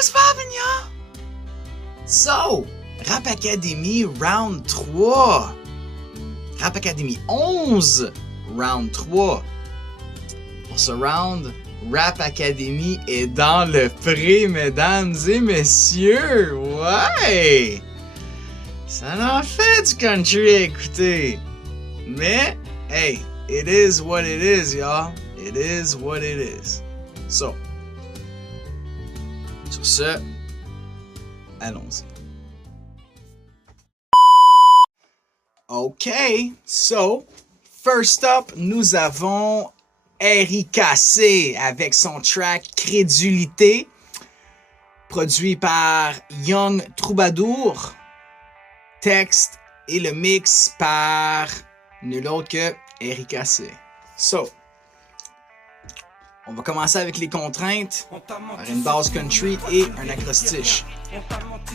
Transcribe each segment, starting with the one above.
what's poppin', y'all? So, Rap Academy Round 3. Rap Academy 11, Round 3. Pour ce round, Rap Academy est dans le pré, mesdames et messieurs. Ouais! Ça en fait du country à écouter. Mais, hey, it is what it is, y'all. It is what it is. So, sur ce, allons-y. OK, so, first up, nous avons Erika C avec son track Crédulité, produit par Young Troubadour, texte et le mix par nul autre que Erika C. So, on va commencer avec les contraintes, par une base country et un acrostiche.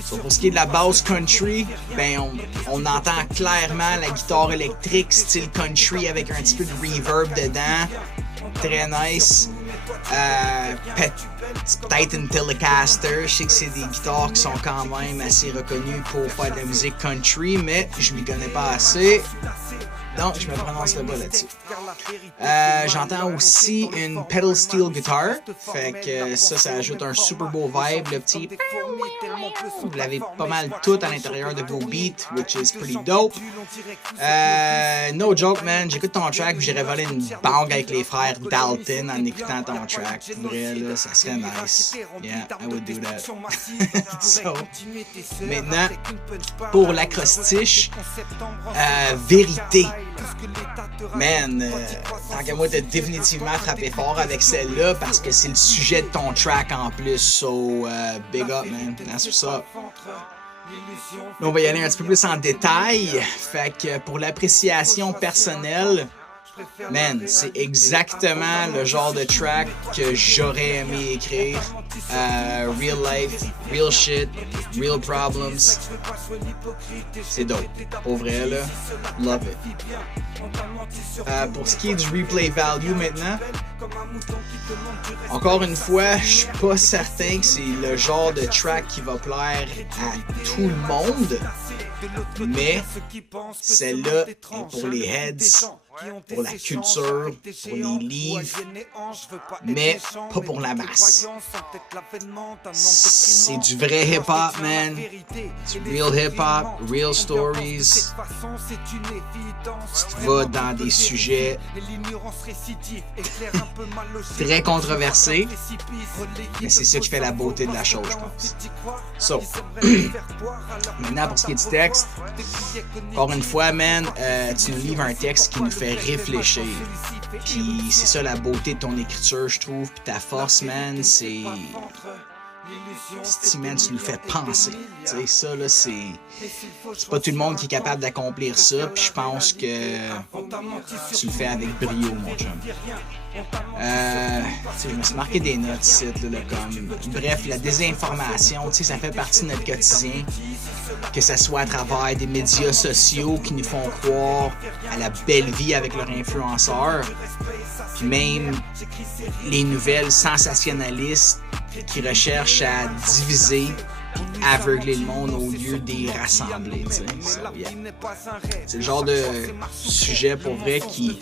So, pour ce qui est de la base country, ben on entend clairement la guitare électrique style country avec un petit peu de reverb dedans. Très nice. Peut-être une Telecaster. Je sais que c'est des guitares qui sont quand même assez reconnues pour faire de la musique country, mais je m'y connais pas assez. Donc, je me prononce là-bas là-dessus. J'entends aussi une pedal steel guitar. Fait que ça ajoute un super beau vibe. Le petit... Vous l'avez pas mal tout à l'intérieur de vos beats, which is pretty dope. No joke, man. J'écoute ton track, j'irais voler une bang avec les frères Dalton en écoutant ton track. Pour vrai, là, ça serait nice. Yeah, I would do that. So, maintenant, pour l'acrostiche, vérité. Man, tant qu'à moi, t'as définitivement frappé fort avec celle-là parce que c'est le sujet de ton track en plus. So, big up, man. That's what's up. Là, on va y aller un petit peu plus en détail. Fait que pour l'appréciation personnelle, man, c'est exactement le genre de track que j'aurais aimé écrire. Real life, real shit, real problems. C'est dope. Pour vrai, là, love it. Pour ce qui est du replay value maintenant, encore une fois, je suis pas certain que c'est le genre de track qui va plaire à tout le monde, mais celle-là est pour les heads, pour la culture, pour les livres, mais pas pour la masse. C'est du vrai hip-hop, man. C'est real hip-hop, real stories. Tu vas dans des sujets très controversés, mais c'est ça qui fait la beauté de la chose, je pense. So, maintenant pour ce qui est du texte, encore une fois, man, tu nous livres un texte qui nous fait réfléchir. Puis c'est ça la beauté de ton écriture, je trouve. Puis ta force, man, c'est... Man, tu nous fais penser. Tu sais, ça, là, c'est pas tout le monde qui est capable d'accomplir ça. Puis je pense que tu le fais avec brio, mon chum. Je me suis marqué des notes ici, là, comme... Bref, la désinformation, tu sais, ça fait partie de notre quotidien. Que ça soit à travers des médias sociaux qui nous font croire à la belle vie avec leurs influenceurs. Puis même les nouvelles sensationnalistes qui recherchent à diviser, aveugler le monde au lieu d'y rassembler. So, yeah. C'est le genre de sujet pour vrai qui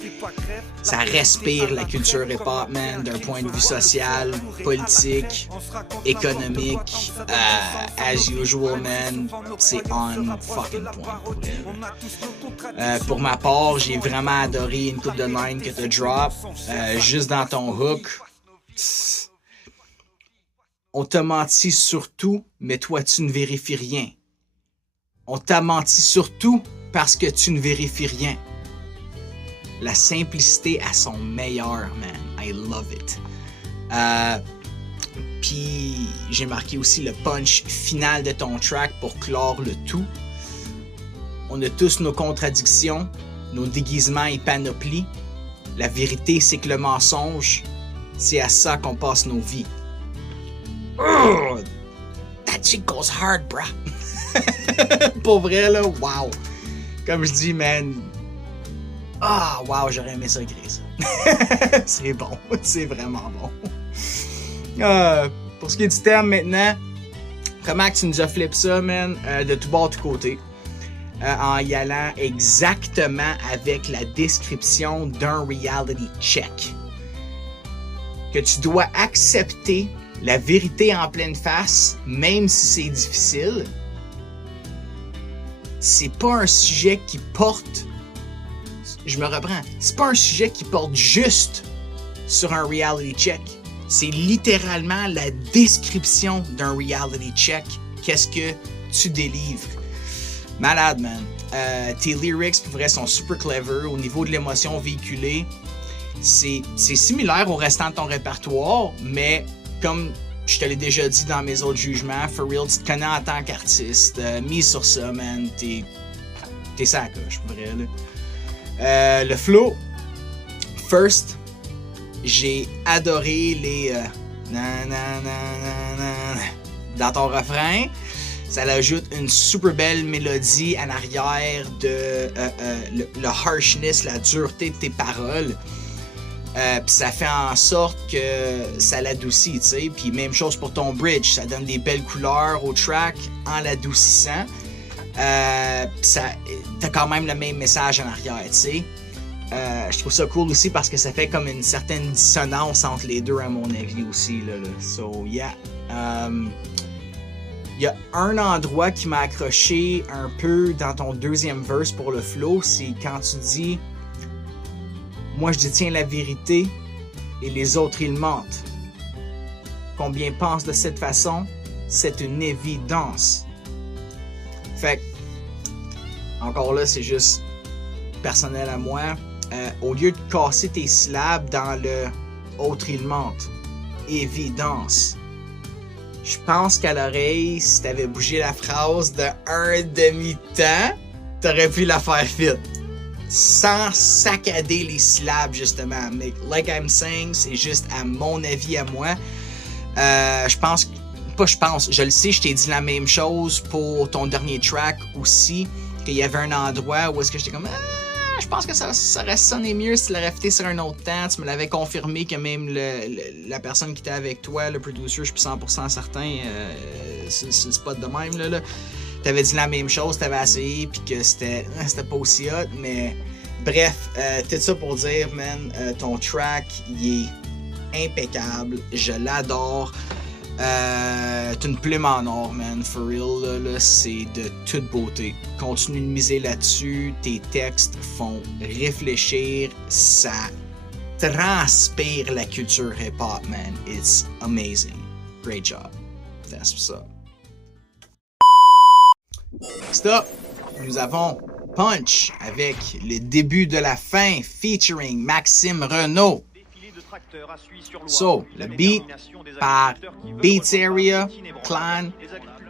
ça respire la culture hip-hop, man, d'un point de vue social, politique, économique. As usual, man, c'est on fucking point. Pour ma part, j'ai vraiment adoré une couple de lines que t'as drop. Juste dans ton hook. On t'a menti sur tout, mais toi, tu ne vérifies rien. On t'a menti sur tout parce que tu ne vérifies rien. La simplicité à son meilleur, man. I love it. Puis, j'ai marqué aussi le punch final de ton track pour clore le tout. On a tous nos contradictions, nos déguisements et panoplies. La vérité, c'est que le mensonge, c'est à ça qu'on passe nos vies. That shit goes hard, bro. Pour vrai, là, wow. Comme je dis, man. Ah, wow, j'aurais aimé ça écrire ça. C'est bon, c'est vraiment bon. Pour ce qui est du terme maintenant, Vraiment que tu nous as flippé ça, man, de tout bord, de tout côté. En y allant exactement avec la description d'un reality check. Que tu dois accepter la vérité en pleine face, même si c'est difficile. C'est pas un sujet qui porte... Je me reprends. C'est pas un sujet qui porte juste sur un reality check. C'est littéralement la description d'un reality check. Qu'est-ce que tu délivres? Malade, man. Tes lyrics, pour vrai, sont super clever. Au niveau de l'émotion véhiculée, c'est similaire au restant de ton répertoire, mais comme je te l'ai déjà dit dans mes autres jugements, for real, tu te connais en tant qu'artiste. Mise sur ça, man. T'es ça à coche, pour vrai, là. Le flow, first, j'ai adoré les dans ton refrain. Ça ajoute une super belle mélodie en arrière de le harshness, la dureté de tes paroles. Puis ça fait en sorte que ça l'adoucit, tu sais. Puis même chose pour ton bridge, ça donne des belles couleurs au track en l'adoucissant. Puis t'as quand même le même message en arrière, tu sais. Je trouve ça cool aussi parce que ça fait comme une certaine dissonance entre les deux à mon avis aussi, là. So yeah. Il y a un endroit qui m'a accroché un peu dans ton deuxième verse pour le flow, c'est quand tu dis « Moi je détiens la vérité et les autres ils mentent. Combien pensent de cette façon? C'est une évidence. » Fait que, encore là, c'est juste personnel à moi. Au lieu de casser tes syllabes dans le « autres ils mentent », évidence. Je pense qu'à l'oreille, si t'avais bougé la phrase de un demi-temps, t'aurais pu la faire fit. Sans saccader les syllabes, justement. Mais, like I'm saying, c'est juste à mon avis, à moi. Je le sais, je t'ai dit la même chose pour ton dernier track aussi, qu'il y avait un endroit où est-ce que j'étais comme... je pense que ça aurait sonné mieux si tu l'aurais fait sur un autre temps. Tu me l'avais confirmé que même la personne qui était avec toi, le producer, je suis 100% certain, c'est le spot de même. Là. T'avais dit la même chose, t'avais essayé, puis que c'était pas aussi hot. Mais bref, tout ça pour dire, man, ton track, il est impeccable. Je l'adore. T'es une plume en or, man, for real, là, c'est de toute beauté. Continue de miser là-dessus, tes textes font réfléchir, ça transpire la culture hip-hop, man. It's amazing. Great job. That's what's up. Next up, nous avons Punch avec le début de la fin featuring Maxime Renaud. So, le beat par Beats Area, Clan,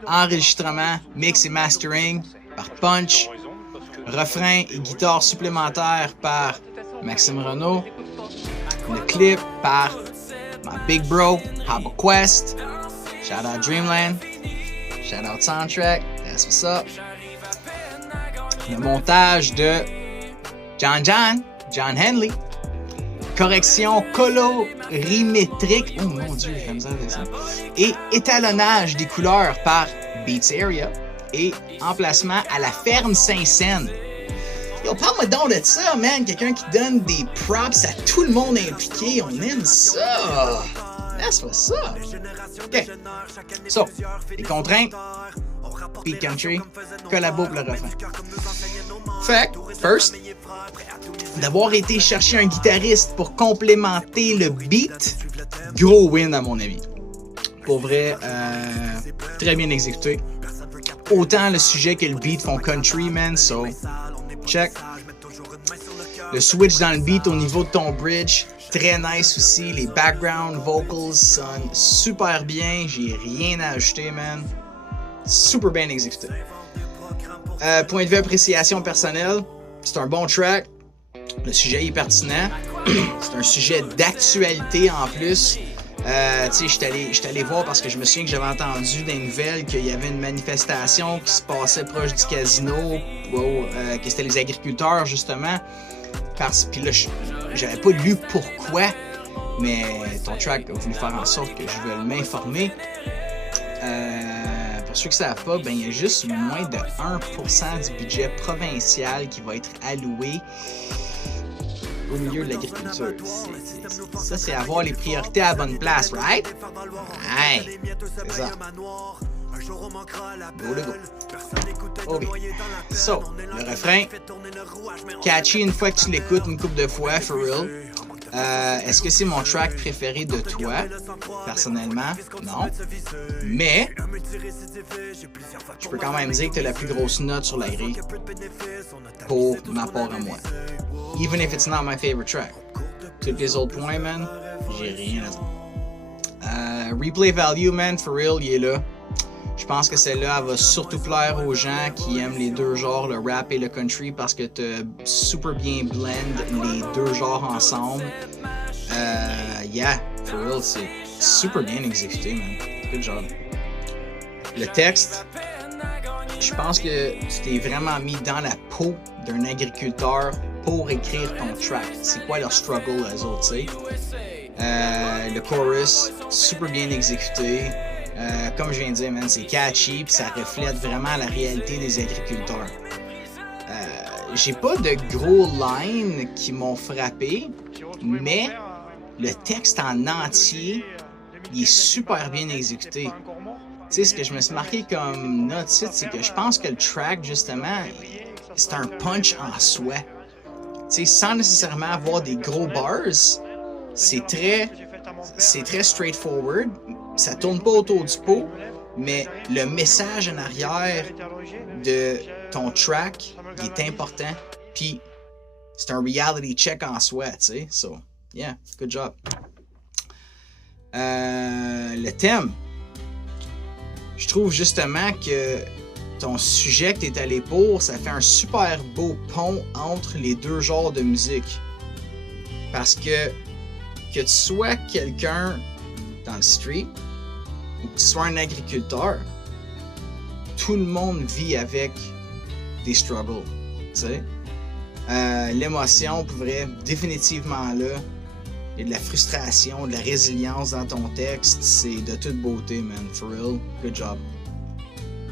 enregistrement, mix et mastering par Punch, refrain et guitare supplémentaire par Maxime Renaud, le clip par my big bro, Papa Quest, shout out Dreamland, shout out Soundtrack, that's what's up, le montage de John Henley, correction colorimétrique, oh mon dieu, j'ai la misère avec ça, et étalonnage des couleurs par Beats Area et emplacement à la ferme Saint-Saëns. Yo, parle-moi donc de ça, man, quelqu'un qui donne des props à tout le monde impliqué, on aime ça. That's what's up. Ok, so, les contraintes, Beat Country, collabo pour le refrain. Fait, first, d'avoir été chercher un guitariste pour complémenter le beat, gros win à mon avis. Pour vrai, très bien exécuté. Autant le sujet que le beat font country, man, so check. Le switch dans le beat au niveau de ton bridge, très nice aussi. Les background vocals sonnent super bien, j'ai rien à ajouter, man. Super bien exécuté. Point de vue appréciation personnelle, c'est un bon track. Le sujet est pertinent. C'est un sujet d'actualité en plus. Tu sais, j'étais allé voir parce que je me souviens que j'avais entendu des nouvelles qu'il y avait une manifestation qui se passait proche du casino, que c'était les agriculteurs justement. Puis là, j'avais pas lu pourquoi, mais ton track a voulu faire en sorte que je veuille m'informer. pour ceux qui ne savent pas, ben, il y a juste moins de 1% du budget provincial qui va être alloué au milieu de l'agriculture. Ça, c'est avoir les priorités à la bonne place, right? Hey, c'est ça. Go, go. OK. So, le refrain. Catchy une fois que tu l'écoutes une couple de fois, for real. Est-ce que c'est mon track préféré de toi? Personnellement, non. Mais, je peux quand même dire que tu as la plus grosse note sur la grille pour ma part à moi. Even if it's not my favorite track. Tous les autres points, man, j'ai rien à dire. Replay value, man, for real, il est là. Je pense que celle-là, elle va surtout plaire aux gens qui aiment les deux genres, le rap et le country, parce que tu super bien blend les deux genres ensemble. Yeah, for real, c'est super bien exécuté, man. Good job. Le texte, je pense que tu t'es vraiment mis dans la peau d'un agriculteur pour écrire ton track. C'est quoi leur struggle, eux autres, tu sais. Le chorus, super bien exécuté. Comme je viens de dire, man, c'est catchy puis ça reflète vraiment la réalité des agriculteurs. J'ai pas de gros lines qui m'ont frappé, mais le texte en entier, il est super bien exécuté. Tu sais, ce que je me suis marqué comme note, c'est que je pense que le track, justement, c'est un punch en soi. Tu sais, sans nécessairement avoir des gros bars, c'est très straightforward. Ça tourne pas autour du pot, mais le message en arrière de ton track il est important. Puis c'est un reality check en soi, tu sais. So, yeah, good job. Le thème, je trouve justement que ton sujet que tu es allé pour, ça fait un super beau pont entre les deux genres de musique. Parce que tu sois quelqu'un dans le street ou que tu sois un agriculteur, tout le monde vit avec des struggles, tu sais. L'émotion, pour vrai, définitivement là. Il y a de la frustration, de la résilience dans ton texte. C'est de toute beauté, man. For real, good job.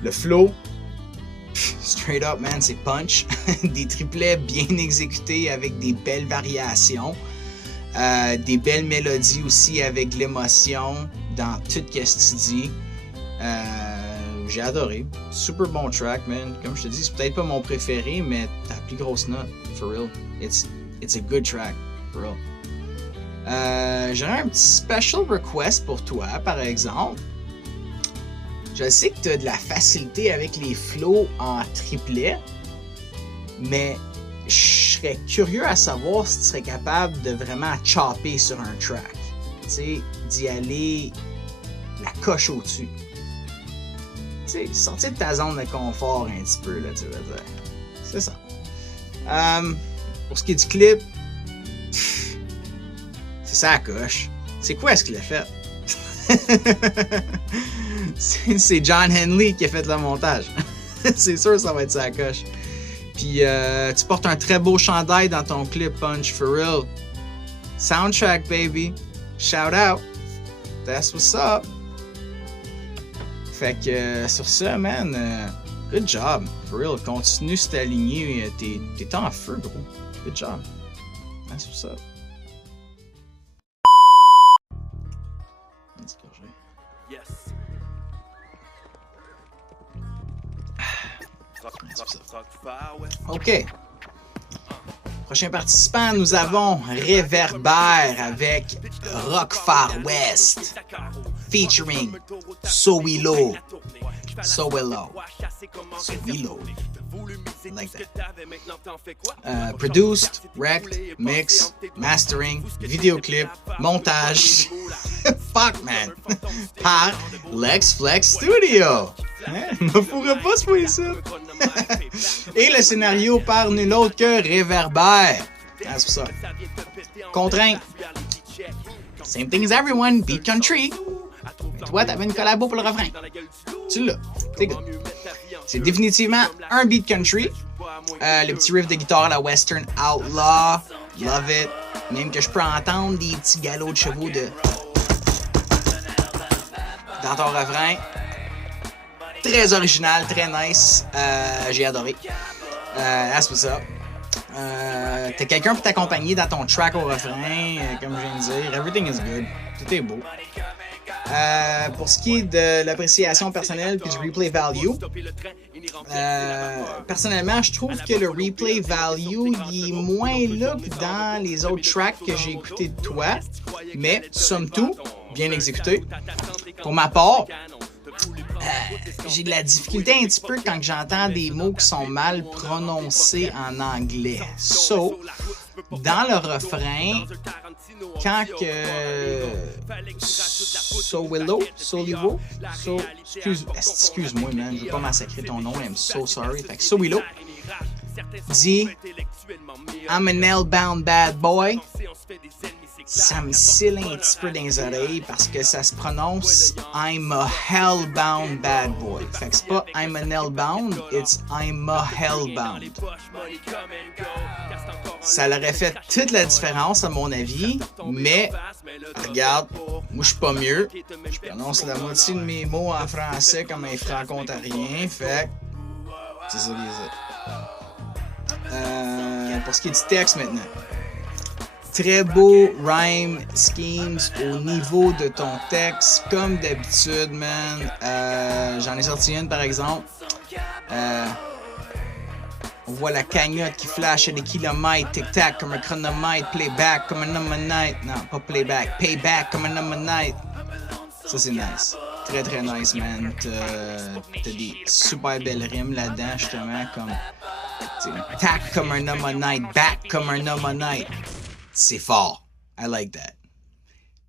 Le flow, straight up, man, c'est punch. Des triplets bien exécutés avec des belles variations. Des belles mélodies aussi avec de l'émotion dans tout ce que tu dis. J'ai adoré. Super bon track, man. Comme je te dis, c'est peut-être pas mon préféré, mais ta plus grosse note, for real. It's a good track, for real. J'aurais un petit special request pour toi, par exemple. Je sais que tu as de la facilité avec les flows en triplet, mais je serais curieux à savoir si tu serais capable de vraiment chopper sur un track. Tu sais, d'y aller la coche au-dessus. Tu sais, sortir de ta zone de confort un petit peu, là, tu veux dire. C'est ça. Pour ce qui est du clip, c'est ça la coche. C'est quoi ce qu'il a fait? C'est John Henley qui a fait le montage. C'est sûr que ça va être ça la coche. Puis tu portes un très beau chandail dans ton clip, Punch, for real. Soundtrack, baby. Shout out. That's what's up. Fait que sur ça, man, good job. For real. Continue sur ta lignée. T'es en feu, gros. Good job. That's what's up. OK. Prochain participant, nous avons Réverbère avec Rock Far West featuring Sowilo. Like that. Produced, wrecked, mix, mastering, vidéoclip, montage. Fuck man! Par Lex Flex Studio. Hein? Ne pourrait pas se faire ça. Et le scénario par nul autre que Réverbère. Ah, c'est ça. Contrainte. Same thing as everyone, beat country. Et toi, t'avais une collabo pour le refrain. Tu l'as. C'est good. C'est définitivement un beat country. Le petit riff de guitare à la Western Outlaw. Love it. Même que je peux entendre des petits galops de chevaux dans ton refrain. très original, très nice. J'ai adoré. That's what's up. T'as quelqu'un pour t'accompagner dans ton track au refrain, comme je viens de dire. Everything is good. Tout est beau. Pour ce qui est de l'appréciation personnelle puis du replay value, personnellement, je trouve que le replay value il est moins là que dans les autres tracks que j'ai écoutés de toi, mais somme toute, bien exécuté. Pour ma part, j'ai de la difficulté un petit peu quand j'entends des mots qui sont mal prononcés en anglais. So, dans le refrain, quand que excuse-moi man, je veux pas massacrer ton nom, I'm so sorry. Fait que So Willow dit I'm an hellbound bad boy. Ça me scille un petit peu dans les oreilles parce que ça se prononce I'm a hellbound bad boy. Fait que c'est pas I'm an hellbound, it's I'm a hellbound. Ça l'aurait fait toute la différence à mon avis, mais regarde, moi je suis pas mieux. Je prononce la moitié de mes mots en français comme un franco-ontarien, fait c'est ça les pour ce qui est du texte maintenant. Très beau rhyme schemes au niveau de ton texte, comme d'habitude, man. J'en ai sorti une, par exemple. On voit la cagnotte qui flash à des kilomètres, tic-tac comme un chronomètre, playback comme un number night. Non, pas playback, payback comme un number night. Ça, c'est nice. Très, très nice, man. T'as des super belles rimes là-dedans, justement, comme... Tac comme un number night, back comme un number night. C'est fort. I like that.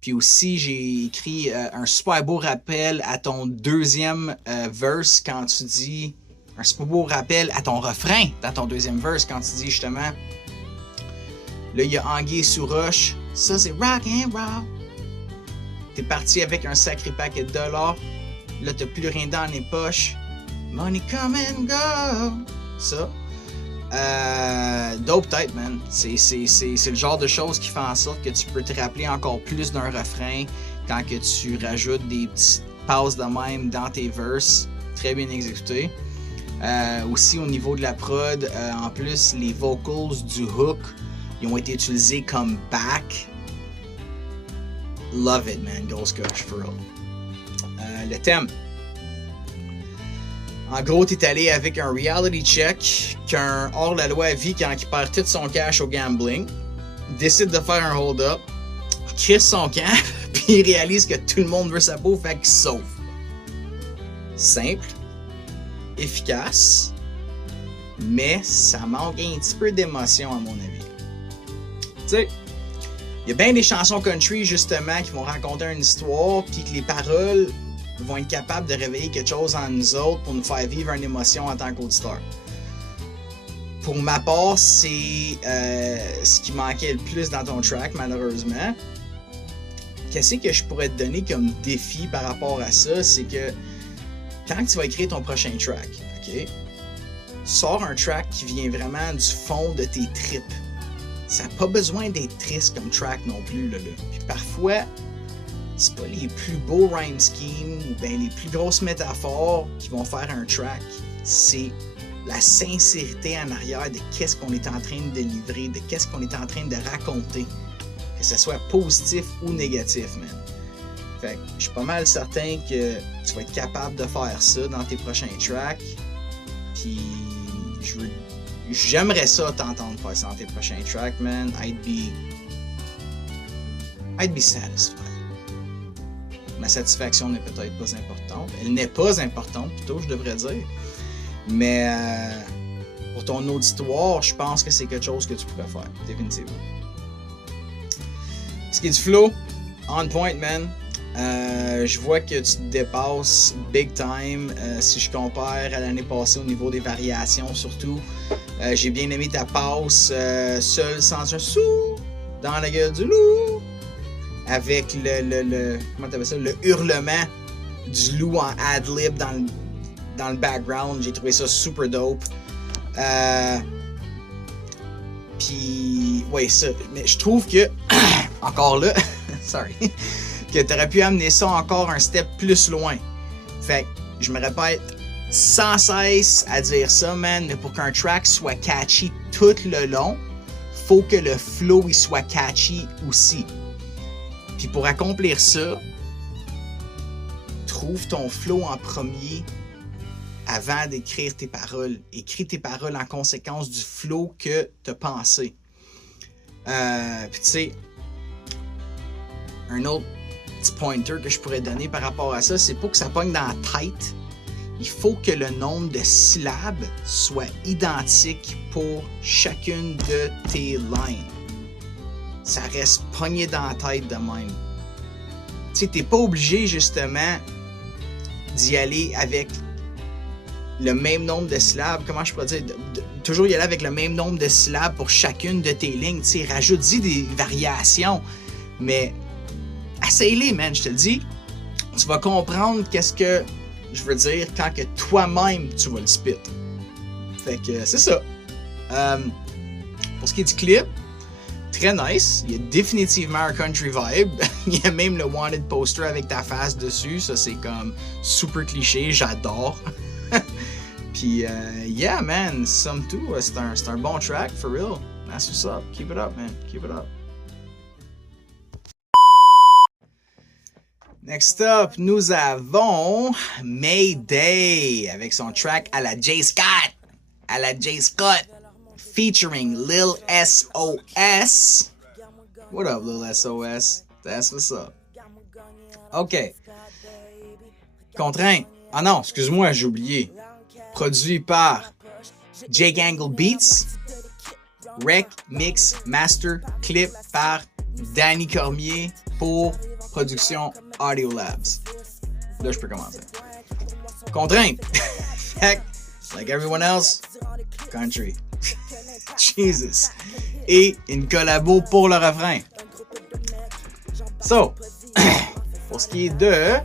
Puis aussi, j'ai écrit un super beau rappel à ton deuxième verse quand tu dis... Un super beau rappel à ton refrain dans ton deuxième verse quand tu dis justement... Là, il y a anguille sous roche. Ça, c'est rock and roll. T'es parti avec un sacré paquet de dollars. Là, t'as plus rien dans les poches. Money come and go. Ça. Dope tête, man. C'est le genre de choses qui fait en sorte que tu peux te rappeler encore plus d'un refrain quand que tu rajoutes des petites pauses de même dans tes verses. Très bien exécuté. Aussi au niveau de la prod, en plus les vocals du hook ils ont été utilisés comme back. Love it, man. Grosse coche, for real. Le thème. En gros, t'es allé avec un reality check qu'un hors-la-loi vit quand il perd tout son cash au gambling, décide de faire un hold-up, crisse son camp, puis il réalise que tout le monde veut sa peau, fait qu'il sauve. Simple, efficace, mais ça manque un petit peu d'émotion à mon avis. Tu sais, il y a bien des chansons country justement qui vont raconter une histoire, puis que les paroles vont être capables de réveiller quelque chose en nous autres pour nous faire vivre une émotion en tant qu'auditeur. Pour ma part, c'est ce qui manquait le plus dans ton track, malheureusement. Qu'est-ce que je pourrais te donner comme défi par rapport à ça, c'est que quand tu vas écrire ton prochain track, ok, sors un track qui vient vraiment du fond de tes tripes. Ça n'a pas besoin d'être triste comme track non plus, là. Puis parfois, c'est pas les plus beaux rhyme schemes ou bien les plus grosses métaphores qui vont faire un track. C'est la sincérité en arrière de qu'est-ce qu'on est en train de délivrer, de qu'est-ce qu'on est en train de raconter. Que ce soit positif ou négatif, man. Fait que je suis pas mal certain que tu vas être capable de faire ça dans tes prochains tracks. Puis j'aimerais ça t'entendre faire ça dans tes prochains tracks, man. I'd be satisfied. Ma satisfaction n'est peut-être pas importante. Elle n'est pas importante, plutôt, je devrais dire. Mais pour ton auditoire, je pense que c'est quelque chose que tu pourrais faire, définitivement. Ce qui est du flow, on point, man. Je vois que tu te dépasses big time si je compare à l'année passée au niveau des variations, surtout. J'ai bien aimé ta passe seul sans un sou dans la gueule du loup. Avec comment t'appelles ça, le hurlement du loup en ad-lib dans le background. J'ai trouvé ça super dope. Puis, ouais, ça. Mais je trouve que, encore là, sorry, que t'aurais pu amener ça encore un step plus loin. Fait que, je me répète, sans cesse à dire ça, man, mais pour qu'un track soit catchy tout le long, faut que le flow il soit catchy aussi. Puis pour accomplir ça, trouve ton flow en premier avant d'écrire tes paroles. Écris tes paroles en conséquence du flow que tu as pensé. Puis tu sais, un autre petit pointer que je pourrais donner par rapport à ça, c'est pour que ça pogne dans la tête. Il faut que le nombre de syllabes soit identique pour chacune de tes lines. Ça reste pogné dans la tête de même. Tu sais, t'es pas obligé justement d'y aller avec le même nombre de syllabes. Comment je pourrais dire? Toujours y aller avec le même nombre de syllabes pour chacune de tes lignes. Tu sais, rajoute-y des variations. Mais essaye-les, man, je te le dis. Tu vas comprendre qu'est-ce que je veux dire quand que toi-même tu vas le spit. Fait que c'est ça. Pour ce qui est du clip, très nice. Il y a définitivement un country vibe. Il y a même le wanted poster avec ta face dessus. Ça, c'est comme super cliché. J'adore. Puis, yeah, man. Somme tout, c'est un bon track, for real. That's what's up. Keep it up, man. Keep it up. Next up, nous avons Mayday avec son track à la J. Scott. À la J. Scott. Featuring Lil SOS. What up, Lil SOS? That's what's up. OK. Contraint. Ah non, excuse-moi, j'ai oublié. Produit par Jake Angle Beats. Rec, Mix, Master, Clip par Danny Cormier pour Production Audio Labs. Là, je peux commencer. Contrainte. Like everyone else, country. Jesus. Et une collabo pour le refrain. So, pour ce qui est de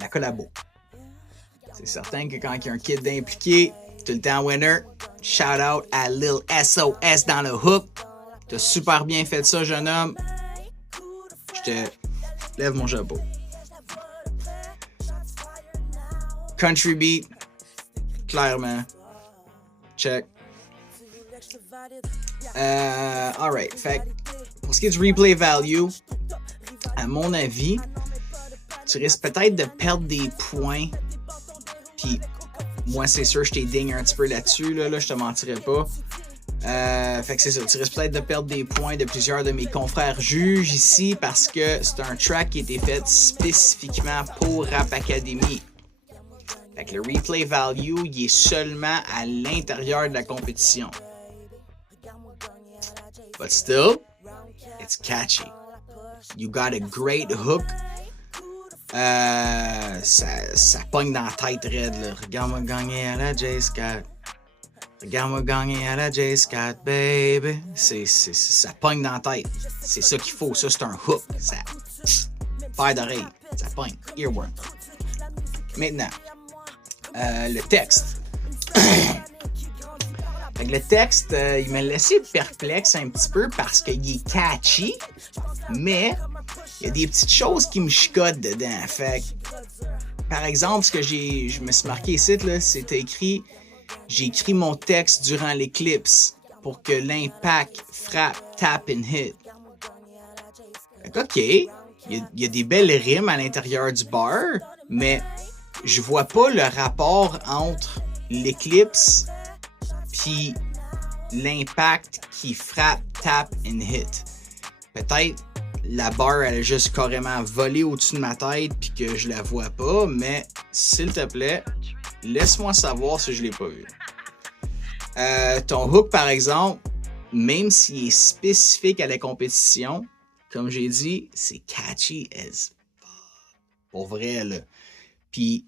la collabo. C'est certain que quand il y a un kid d'impliqué, tout le temps winner. Shout out à Lil SOS dans le hook. T'as super bien fait ça, jeune homme. Je te lève mon chapeau. Country beat, clairement. Check. Alright, fait pour ce qui est du replay value, à mon avis, tu risques peut-être de perdre des points. Puis, moi, c'est sûr, je t'ai digne un petit peu là-dessus. Là, je te mentirais pas. Fait que c'est ça, tu risques peut-être de perdre des points de plusieurs de mes confrères juges ici parce que c'est un track qui a été fait spécifiquement pour Rap Academy. Fait que le replay value, il est seulement à l'intérieur de la compétition. But still, it's catchy. You got a great hook. Ça pogne dans la tête raide, là. Regarde-moi gagner à la J. Scott. Regarde-moi gagner à la J. Scott, baby. Ça pogne dans la tête. C'est ça qu'il faut. Ça, c'est un hook. Ça paire d'oreilles. Ça pogne. Earworm. Maintenant, le texte. Fait que le texte, il m'a laissé perplexe un petit peu parce qu'il est catchy, mais il y a des petites choses qui me chicotent dedans. Fait que, par exemple, ce que je me suis marqué ici, là, c'était écrit « J'ai écrit mon texte durant l'éclipse pour que l'impact frappe, tap and hit. » Fait que, OK, il y a des belles rimes à l'intérieur du bar, mais je vois pas le rapport entre l'éclipse puis l'impact qui frappe, tap and hit. Peut-être la barre elle a juste carrément volé au-dessus de ma tête puis que je la vois pas, mais s'il te plaît, laisse-moi savoir si je l'ai pas vu. Ton hook par exemple, même s'il est spécifique à la compétition, comme j'ai dit, c'est catchy as fuck. Pour vrai là. Puis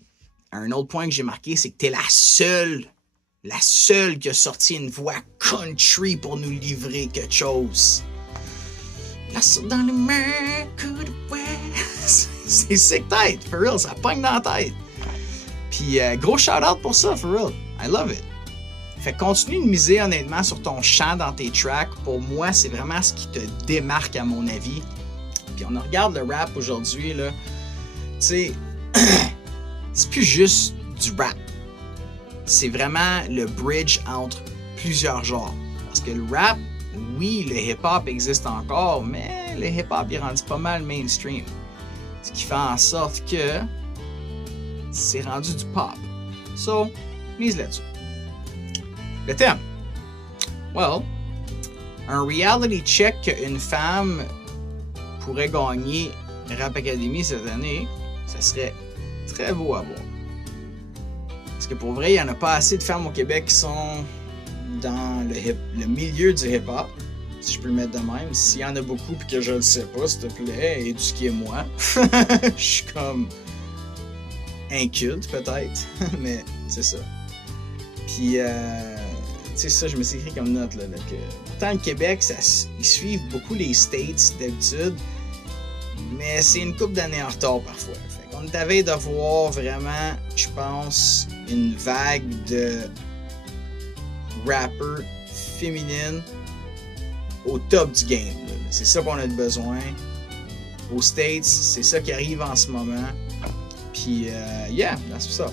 un autre point que j'ai marqué, c'est que t'es la seule qui a sorti une voix country pour nous livrer quelque chose. La seule dans les mains, coup de ouest. C'est sick tête, for real, ça pogne dans la tête. Puis gros shout-out pour ça, for real. I love it. Fait que continue de miser honnêtement sur ton chant dans tes tracks. Pour moi, c'est vraiment ce qui te démarque à mon avis. Puis on regarde le rap aujourd'hui, là. Tu sais, c'est plus juste du rap. C'est vraiment le bridge entre plusieurs genres. Parce que le rap, oui, le hip-hop existe encore, mais le hip-hop est rendu pas mal mainstream. Ce qui fait en sorte que c'est rendu du pop. So, mise là-dessus. Le thème. Well, un reality check qu'une femme pourrait gagner Rap Academy cette année, ça serait très beau à voir. Parce que pour vrai, il n'y en a pas assez de femmes au Québec qui sont dans le milieu du hip-hop, si je peux le mettre de même. S'il y en a beaucoup et que je le sais pas, s'il te plaît, éduquez-moi. Je suis comme inculte peut-être, mais c'est ça. Puis, tu sais ça, je me suis écrit comme note, là que pourtant le Québec, ils suivent beaucoup les States d'habitude, mais c'est une couple d'années en retard parfois. Fait qu'on est à veille de voir vraiment, je pense, une vague de rappers féminines au top du game. Là. C'est ça qu'on a besoin. Aux States, c'est ça qui arrive en ce moment. Puis, yeah, c'est ça.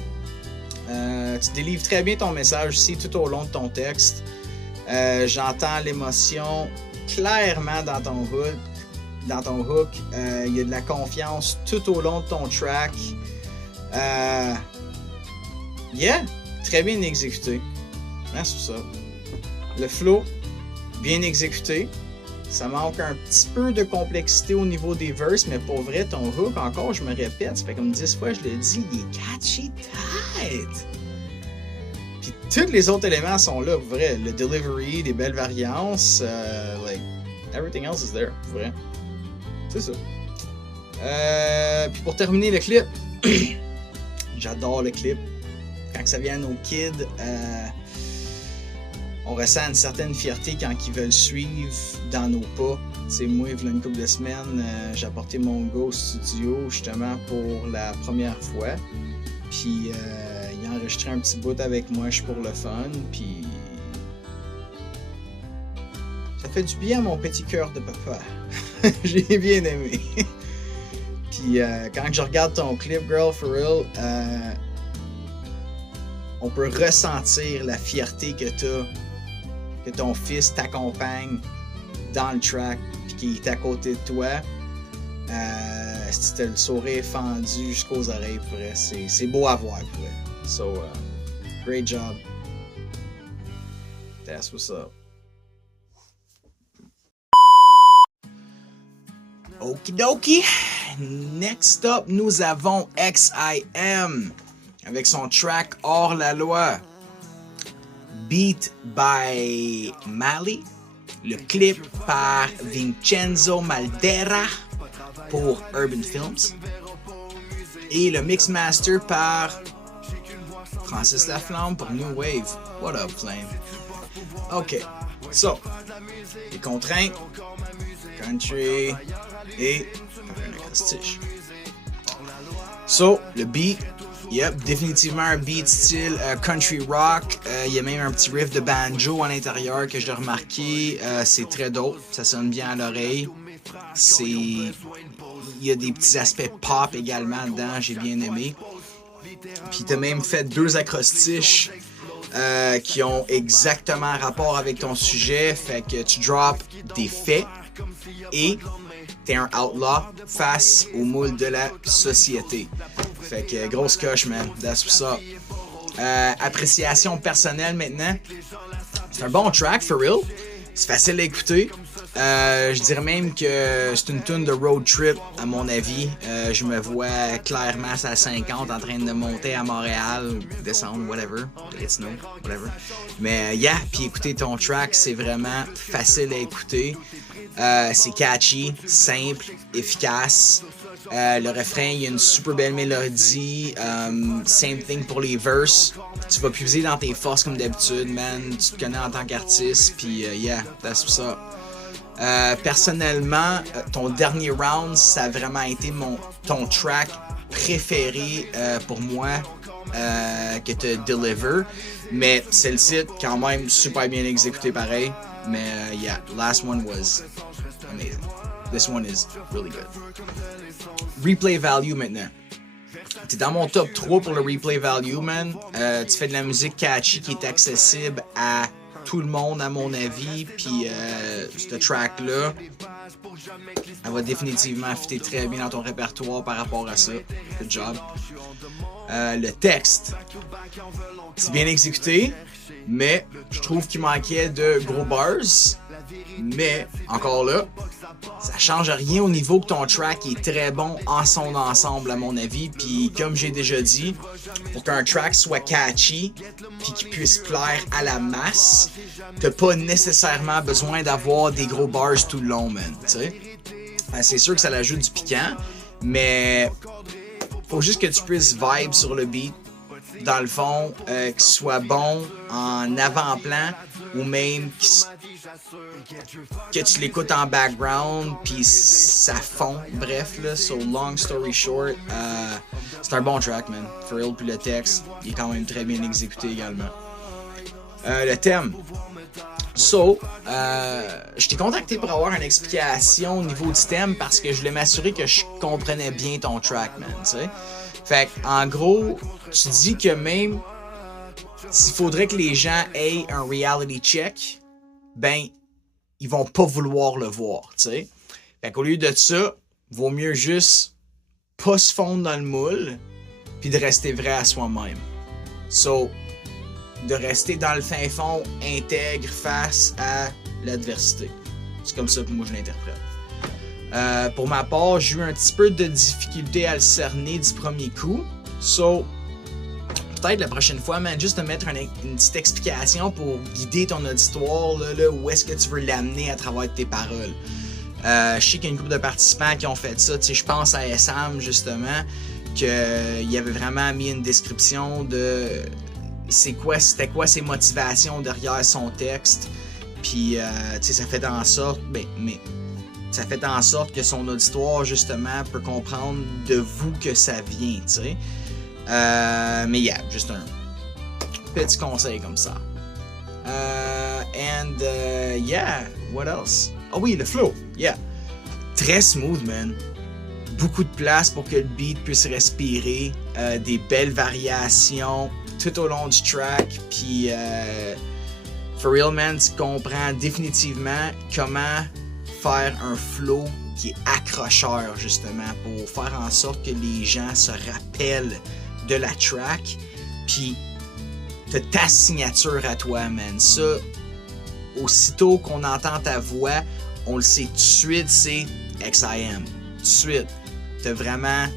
Tu délivres très bien ton message aussi tout au long de ton texte. J'entends l'émotion clairement dans ton hook. Il y a de la confiance tout au long de ton track. Yeah, très bien exécuté. Merci pour ça. Le flow, bien exécuté. Ça manque un petit peu de complexité au niveau des verses, mais pour vrai, ton hook, encore, je me répète, ça fait comme 10 fois que je le dis, il est catchy tight. Puis tous les autres éléments sont là, pour vrai. Le delivery, des belles variances, like, everything else is there, pour vrai. C'est ça. Puis pour terminer le clip, j'adore le clip. Quand ça vient aux kids, on ressent une certaine fierté quand ils veulent suivre dans nos pas. T'sais, moi, il y a une couple de semaines, j'ai apporté mon gars au studio justement pour la première fois. Puis il a enregistré un petit bout avec moi, je suis pour le fun. Puis ça fait du bien à mon petit cœur de papa. J'ai bien aimé. Puis quand je regarde ton clip, girl, for real, on peut ressentir la fierté que t'as, que ton fils t'accompagne dans le track, puis qu'il est à côté de toi. C'était le sourire fendu jusqu'aux oreilles, pour vrai. C'est beau à voir, pour vrai. So, great job. That's what's up. Okidoki. Next up, nous avons XIM avec son track Hors la loi. Beat by Mali. Le clip par Vincenzo Maldera pour Urban Films. Et le mix master par Francis Laflamme pour New Wave. What up, Flame? Ok, so, les contraintes, country et un acrostiche. So, le beat, yep, définitivement un beat style country rock. Il y a même un petit riff de banjo à l'intérieur que j'ai remarqué. C'est très dope, ça sonne bien à l'oreille. Il y a des petits aspects pop également dedans, j'ai bien aimé. Puis t'as même fait 2 acrostiches qui ont exactement rapport avec ton sujet. Fait que tu drops des faits et t'es un outlaw face au moule de la société. Fait que grosse coche, man. That's what's up. Appréciation personnelle maintenant. C'est un bon track, for real. C'est facile à écouter. Je dirais même que c'est une tune de road trip, à mon avis. Je me vois clairement à 50 en train de monter à Montréal, descendre, whatever. It's no, whatever. Mais yeah, puis écouter ton track, c'est vraiment facile à écouter. C'est catchy, simple, efficace. Le refrain, il y a une super belle mélodie. Same thing pour les verses. Tu vas puiser dans tes forces comme d'habitude, man. Tu te connais en tant qu'artiste, puis yeah, that's what's up. Personnellement, ton dernier round, ça a vraiment été ton track préféré pour moi que tu deliver. Mais celle-ci, quand même, super bien exécuté pareil. Mais yeah, last one was amazing. This one is really good. Replay value maintenant. T'es dans mon top 3 pour le replay value, man. Tu fais de la musique catchy qui est accessible à tout le monde, à mon avis. Puis, cette track-là, elle va définitivement fitter très bien dans ton répertoire par rapport à ça. Good job. Le texte, c'est bien exécuté, mais je trouve qu'il manquait de gros bars. Mais, encore là, ça change rien au niveau que ton track est très bon en son ensemble, à mon avis. Puis, comme j'ai déjà dit, pour qu'un track soit catchy puis qu'il puisse plaire à la masse, t'as pas nécessairement besoin d'avoir des gros bars tout le long, man. T'sais? C'est sûr que ça l'ajoute du piquant, mais faut juste que tu puisses vibe sur le beat. Dans le fond, qu'il soit bon en avant-plan ou même que tu l'écoutes en background puis ça fond. Bref, là, so long story short, c'est un bon track, man. For real, puis le texte, il est quand même très bien exécuté également. Le thème. So, je t'ai contacté pour avoir une explication au niveau du thème parce que je voulais m'assurer que je comprenais bien ton track, man, tu sais. Fait en gros, tu dis que même s'il faudrait que les gens aient un reality check, ben, ils vont pas vouloir le voir, tu sais. Fait qu'au lieu de ça, vaut mieux juste pas se fondre dans le moule puis de rester vrai à soi-même. So, de rester dans le fin fond intègre face à l'adversité. C'est comme ça que moi je l'interprète. Pour ma part, j'ai eu un petit peu de difficulté à le cerner du premier coup. So, peut-être la prochaine fois, man, juste te mettre une petite explication pour guider ton auditoire, là, où est-ce que tu veux l'amener à travers tes paroles. Je sais qu'il y a une groupe de participants qui ont fait ça. Tu sais, je pense à Sam, justement, qu'il avait vraiment mis une description de c'était quoi ses motivations derrière son texte. Puis, tu sais, ça fait en sorte, ça fait en sorte que son auditoire, justement, peut comprendre de vous que ça vient, tu sais. Mais yeah, juste un petit conseil comme ça. Yeah, what else? Ah oui, le flow, yeah. Très smooth, man. Beaucoup de place pour que le beat puisse respirer. Des belles variations tout au long du track. Puis, for real, man, tu comprends définitivement comment faire un flow qui est accrocheur, justement, pour faire en sorte que les gens se rappellent de la track, puis t'as ta signature à toi, man. Ça, aussitôt qu'on entend ta voix, on le sait tout de suite, c'est XIM. Tout de suite. T'as vraiment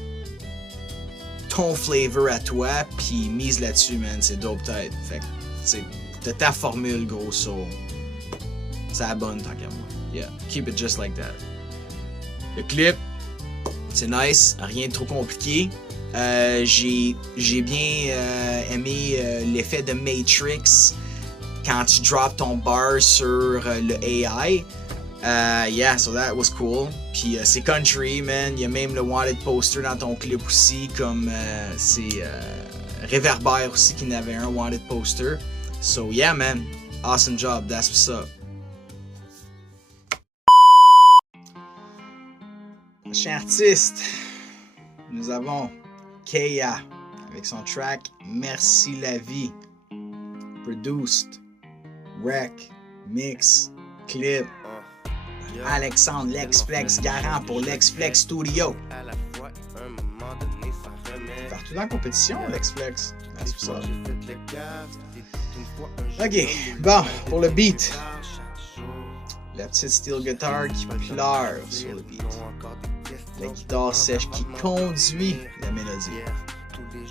ton flavor à toi, puis mise là-dessus, man. C'est dope tête. Fait que, t'as ta formule, gros saut. C'est la bonne, tant qu'à moi. Yeah, keep it just like that. Le clip, c'est nice, rien de trop compliqué. J'ai bien aimé l'effet de Matrix quand tu drops ton bar sur le AI. Yeah, so that was cool. Puis c'est country, man. Il y a même le wanted poster dans ton clip aussi, comme c'est Réverbère aussi qui n'avait un wanted poster. So yeah, man. Awesome job. That's what's up. Prochain artiste, nous avons Keia avec son track Merci la vie. Produced, rec, mix, clip. Alexandre Lexflex, garant pour Lexflex Studio. Partout dans la compétition, Lexflex. C'est ça. Ok, bon, pour le beat. La petite steel guitar qui pleure sur le beat. La guitare sèche qui conduit la mélodie.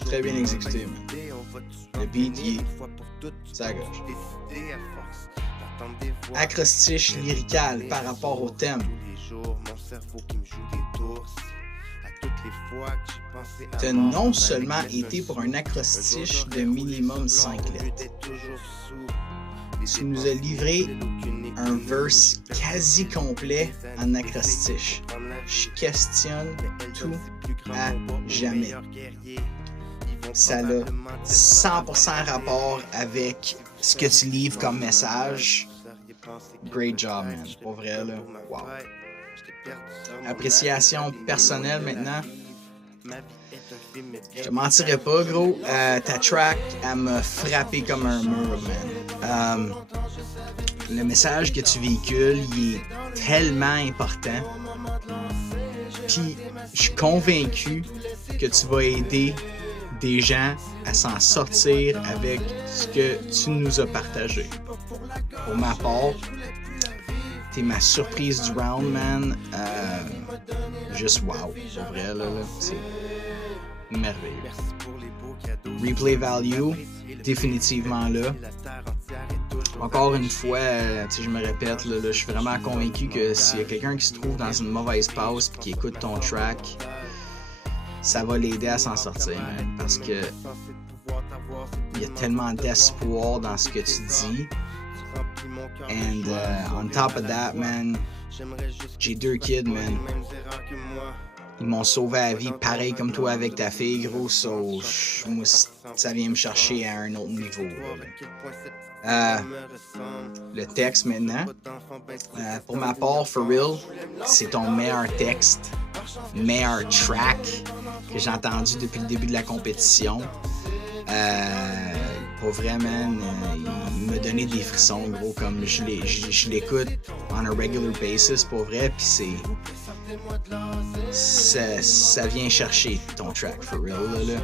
Très bien exécuté, man. Le beat, il est ça gauche. Acrostiche lyrical par rapport au thème. T'as non seulement été pour un acrostiche de minimum 5 lettres. Tu nous as livré un verse quasi complet en acrostiche. Je questionne tout à jamais. Ça a 100% rapport avec ce que tu livres comme message. Great job, man. Pour vrai, là. Wow. Appréciation personnelle maintenant. Je te mentirais pas, gros. Ta track, elle m'a frappé comme un mur, man. Le message que tu véhicules, il est tellement important. Puis, je suis convaincu que tu vas aider des gens à s'en sortir avec ce que tu nous as partagé. Pour ma part, t'es ma surprise du round, man. Juste wow, pour vrai, là c'est merveilleux. Replay value, définitivement là. Encore une fois, je me répète, là, je suis vraiment convaincu que s'il y a quelqu'un qui se trouve dans une mauvaise passe et qui écoute ton track, ça va l'aider à s'en sortir, man, parce que il y a tellement d'espoir dans ce que tu dis. And on top of that, man, j'ai 2 kids, man. Ils m'ont sauvé la vie, pareil comme toi avec ta fille, gros. So, moi, ça vient me chercher à un autre niveau. Le texte maintenant. Pour ma part, For Real, c'est ton meilleur texte, meilleur track que j'ai entendu depuis le début de la compétition. Pour vrai, man, il m'a donné des frissons, gros, comme je l'écoute on a regular basis, pour vrai, pis ça vient chercher ton track, For Real, là.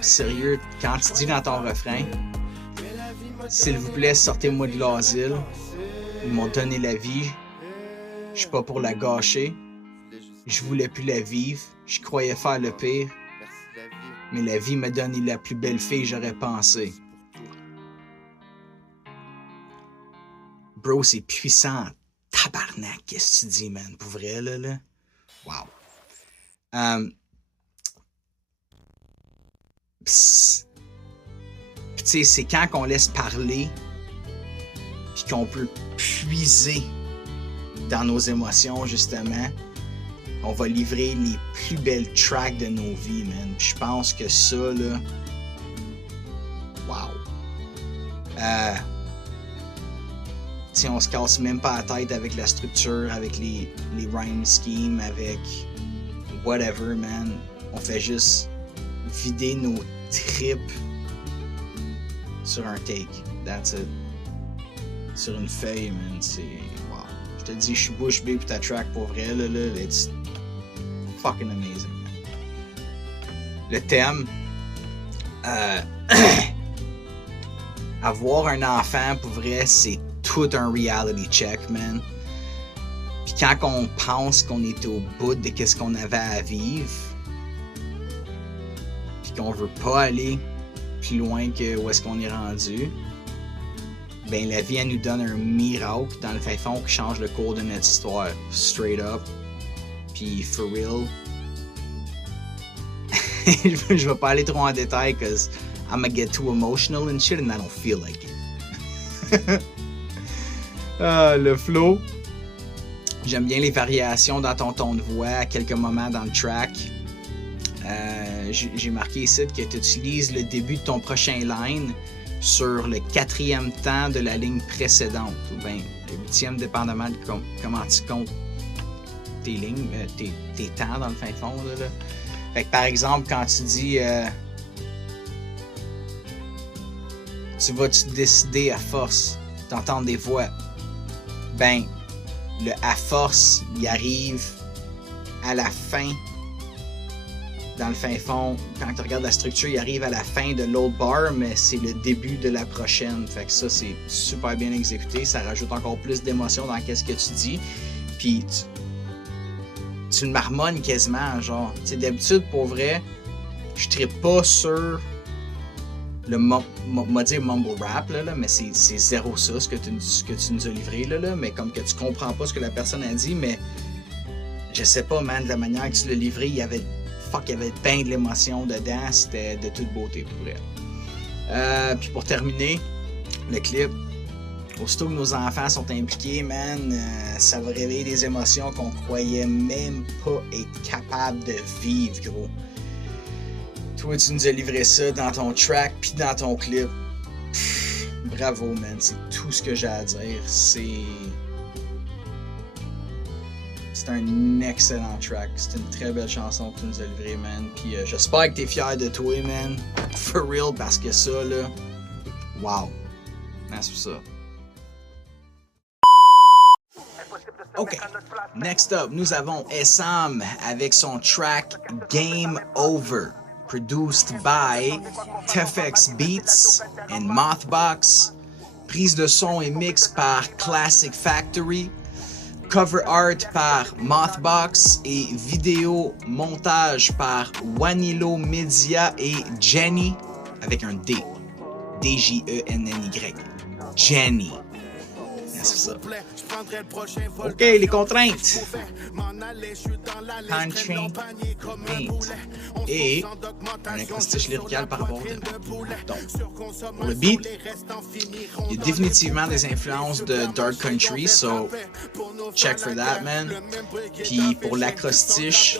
Sérieux, quand tu dis dans ton refrain, s'il vous plaît, sortez-moi de l'asile, ils m'ont donné la vie, je suis pas pour la gâcher, je voulais plus la vivre, je croyais faire le pire, mais la vie m'a donné la plus belle fille j'aurais pensé. Bro, c'est puissant. Tabarnak, qu'est-ce que tu dis, man? Pour vrai, là? Wow. Tu sais, c'est quand qu'on laisse parler puis qu'on peut puiser dans nos émotions, justement, on va livrer les plus belles tracks de nos vies, man. Puis je pense que ça, là... Wow. T'sais, on se casse même pas la tête avec la structure, avec les rhyme schemes, avec whatever, man. On fait juste vider nos tripes sur un take. That's it. Sur une feuille, man. C'est... Wow. Je te dis, je suis bouche bée pour ta track pour vrai, là. It's fucking amazing, man. Le thème... avoir un enfant, pour vrai, c'est tout un reality check, man. Puis quand on pense qu'on est au bout de qu'est-ce qu'on avait à vivre, puis qu'on veut pas aller plus loin que où est-ce qu'on est rendu, ben la vie, elle nous donne un miracle dans le fin fond qui change le cours de notre histoire, straight up. Puis for real, je vais pas aller trop en détail cause I'm gonna get too emotional and shit and I don't feel like it. Le flow. J'aime bien les variations dans ton ton de voix à quelques moments dans le track. J'ai marqué ici que tu utilises le début de ton prochain line sur le 4e temps de la ligne précédente, ou bien le 8e, dépendamment de comment tu comptes tes lignes, tes temps dans le fin fond. Là. Fait que par exemple, quand tu dis tu vas-tu décider à force d'entendre des voix, ben le à force, il arrive à la fin. Dans le fin fond, quand tu regardes la structure, il arrive à la fin de l'autre bar, mais c'est le début de la prochaine. Fait que ça, c'est super bien exécuté. Ça rajoute encore plus d'émotion dans qu'est-ce que tu dis. Puis tu le marmonnes quasiment, genre. Tu sais, d'habitude, pour vrai, je trippe pas sur le dire mumble rap, là, mais c'est zéro ça, ce que tu nous as livré, là, mais comme que tu comprends pas ce que la personne a dit, mais je sais pas, man, de la manière que tu l'as livré, il y avait bien de l'émotion dedans, c'était de toute beauté pour vrai. Puis pour terminer, le clip, aussitôt que nos enfants sont impliqués, man, ça va réveiller des émotions qu'on croyait même pas être capable de vivre, gros. Toi, tu nous as livré ça dans ton track puis dans ton clip. Bravo, man, c'est tout ce que j'ai à dire. C'est C'est un excellent track. C'est une très belle chanson que tu nous as livrée, man. Puis j'espère que t'es fier de toi, man. For real, parce que ça, là... Wow. Merci pour ça. Ok. Next up, nous avons Essam avec son track Game Over. Produced by Tefx Beats and Mothbox. Prise de son et mix par Classic Factory. Cover art par Mothbox et vidéo montage par Wanilo Media et Jenny avec un D. D-J-E-N-N-Y. Jenny. C'est ça. Ok, les contraintes. Punching beat. Et un acrostiche lyrical par rapport au thème. Donc, pour le beat, il y a définitivement des influences de Dark Country, so check for that, man. Puis pour l'acrostiche,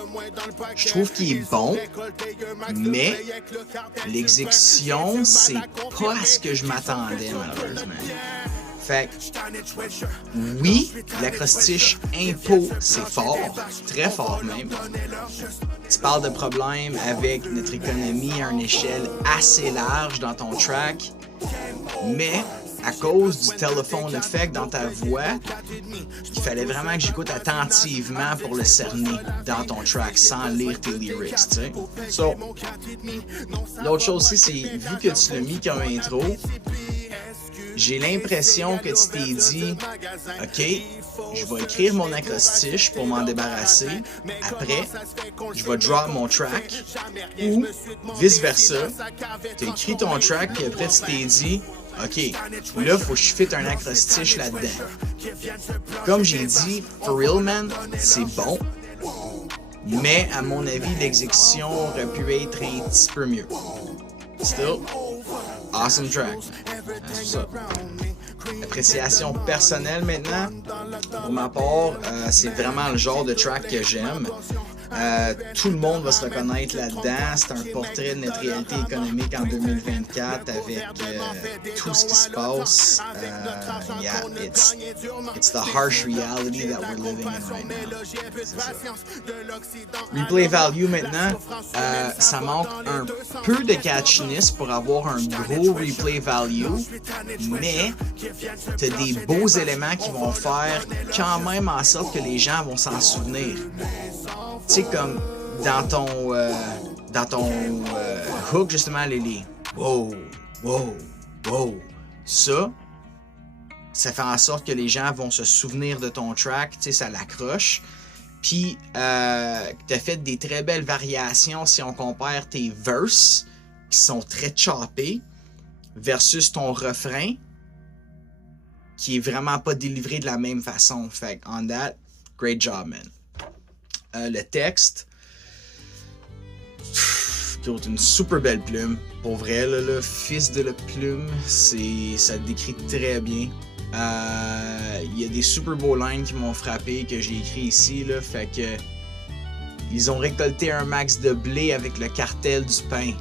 je trouve qu'il est bon, mais l'exécution, c'est pas à ce que je m'attendais, malheureusement. Fait que, oui, l'acrostiche impo, c'est fort, très fort même. Tu parles de problèmes avec notre économie à une échelle assez large dans ton track, mais à cause du telephone effect dans ta voix, il fallait vraiment que j'écoute attentivement pour le cerner dans ton track sans lire tes lyrics, tu sais. So, l'autre chose aussi, c'est vu que tu l'as mis comme intro, j'ai l'impression que tu t'es dit, OK, je vais écrire mon acrostiche pour m'en débarrasser. Après, je vais drop mon track. Ou, vice-versa, tu as écrit ton track, puis après tu t'es dit, OK, là, faut que je fitte un acrostiche là-dedans. Comme j'ai dit, for real, man, c'est bon. Mais, à mon avis, l'exécution aurait pu être un petit peu mieux. Still, awesome track. C'est ça. Appréciation personnelle maintenant. Pour ma part, c'est vraiment le genre de track que j'aime. Tout le monde va se reconnaître là-dedans. C'est un portrait de notre réalité économique en 2024 avec tout ce qui se passe. Yeah, it's the harsh reality that we're living in right now. Replay value maintenant, ça manque un peu de catchiness pour avoir un gros replay value, mais t'as des beaux éléments qui vont faire quand même en sorte que les gens vont s'en souvenir. Tu sais, comme dans ton hook, justement, les wow, wow, wow. Ça fait en sorte que les gens vont se souvenir de ton track, tu sais, ça l'accroche. Puis, t'as fait des très belles variations si on compare tes verses, qui sont très choppés, versus ton refrain, qui est vraiment pas délivré de la même façon. Fait on that, great job, man. Le texte, une super belle plume. Pour vrai, là, fils de la plume, ça décrit très bien. Il y a des super beaux lines qui m'ont frappé, que j'ai écrit ici, là, fait que ils ont récolté un max de blé avec le cartel du pain.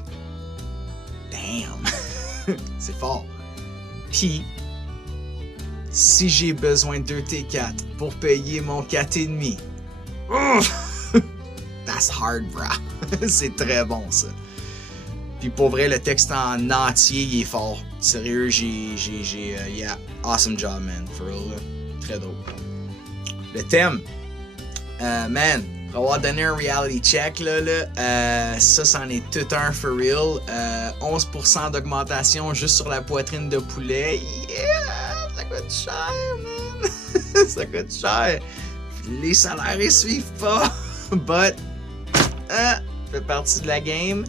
Damn! C'est fort. Puis, si j'ai besoin de 2 T4 pour payer mon 4,5, that's hard, bro. C'est très bon, ça. Puis pour vrai, le texte en entier, il est fort. Sérieux, yeah, awesome job, man. For real, là. Très dope. Le thème, man, pour avoir donné un reality check, ça, c'en est tout un for real. 11% d'augmentation juste sur la poitrine de poulet. Yeah! Ça coûte cher, man. Ça coûte cher. Les salaires, ils suivent pas. But, fait partie de la game.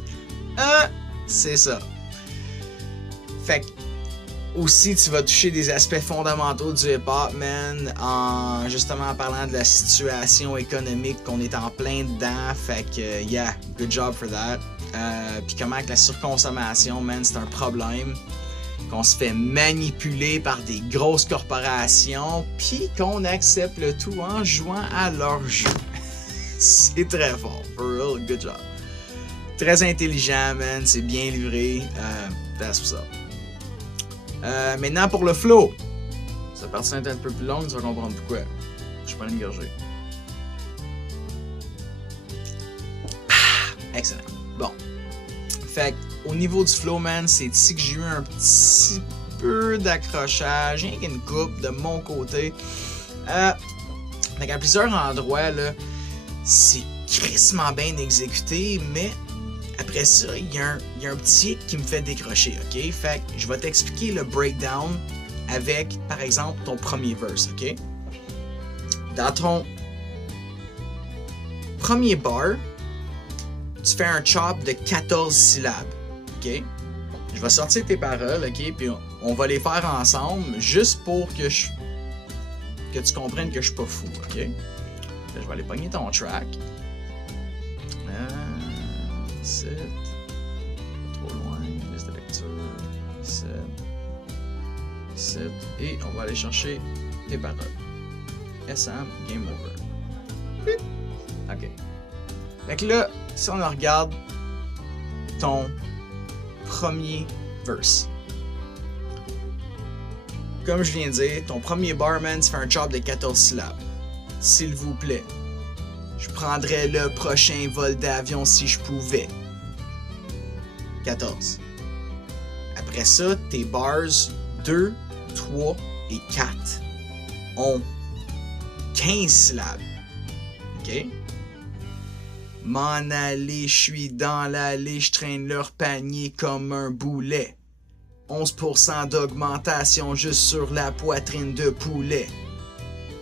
C'est ça. Fait que, aussi, tu vas toucher des aspects fondamentaux du hip-hop, man, en justement parlant de la situation économique qu'on est en plein dedans. Fait que, yeah, good job for that. Puis comment que la surconsommation, man, c'est un problème. Qu'on se fait manipuler par des grosses corporations, puis qu'on accepte le tout en jouant à leur jeu. C'est très fort. For real, good job. Très intelligent, man. C'est bien livré. That's what's up. Maintenant, pour le flow. Cette partie est un peu plus longue, tu vas comprendre pourquoi. Je prends une gorgée. Excellent. Bon. Fait au niveau du flow, man, c'est ici que j'ai eu un petit peu d'accrochage, rien qu'une coupe de mon côté. Fait qu'à plusieurs endroits, là, c'est crissement bien exécuté, mais après ça, il y a un petit hic qui me fait décrocher, ok? Fait que je vais t'expliquer le breakdown avec, par exemple, ton premier verse, ok? Dans ton premier bar, tu fais un chop de 14 syllabes, ok? Je vais sortir tes paroles, ok? Puis on va les faire ensemble, juste pour que tu comprennes que je suis pas fou, ok? Là, je vais aller pogner ton track. Ici. Trop loin, liste de lecture. Ici. Ici. Et on va aller chercher tes paroles. SM, game over. Ok. Fait que là, si on regarde ton premier verse. Comme je viens de dire, ton premier barman, tu fais un chop de 14 syllabes. S'il vous plaît. Je prendrais le prochain vol d'avion si je pouvais. 14. Après ça, tes bars 2, 3 et 4 ont 15 syllabes. Ok? M'en aller, je suis dans l'allée, je traîne leur panier comme un boulet. 11% d'augmentation juste sur la poitrine de poulet.